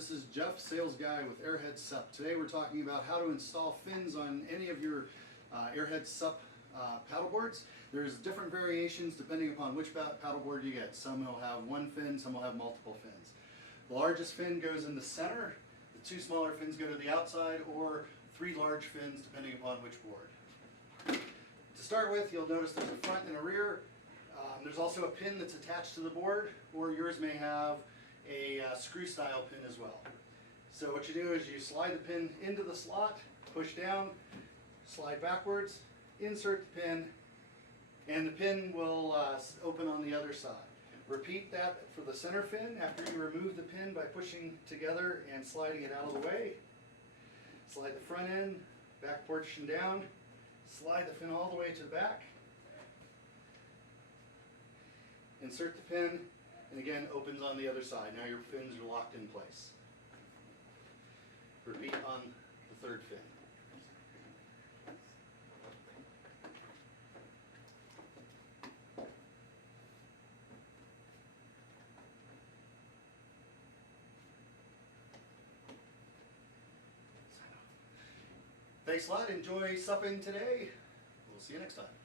this is Jeff, sales guy with Airhead SUP. Today we're talking about how to install fins on any of your Airhead SUP paddleboards. There's different variations depending upon which paddleboard you get. Some will have one fin, some will have multiple fins. The largest fin goes in the center, the two smaller fins go to the outside, or three large fins depending upon which board. To start with, you'll notice there's a front and a rear. There's also a pin that's attached to the board, or yours may have a screw style pin as well. So what you do is you slide the pin into the slot, push down, slide backwards, insert the pin, and the pin will open on the other side. Repeat that for the center fin after you remove the pin by pushing together and sliding it out of the way. Slide the front end, back portion down, slide the fin all the way to the back, insert the pin, and again opens on the other side. Now your fins are locked in place. Repeat on the third fin. Thanks a lot. Enjoy supping today. We'll see you next time.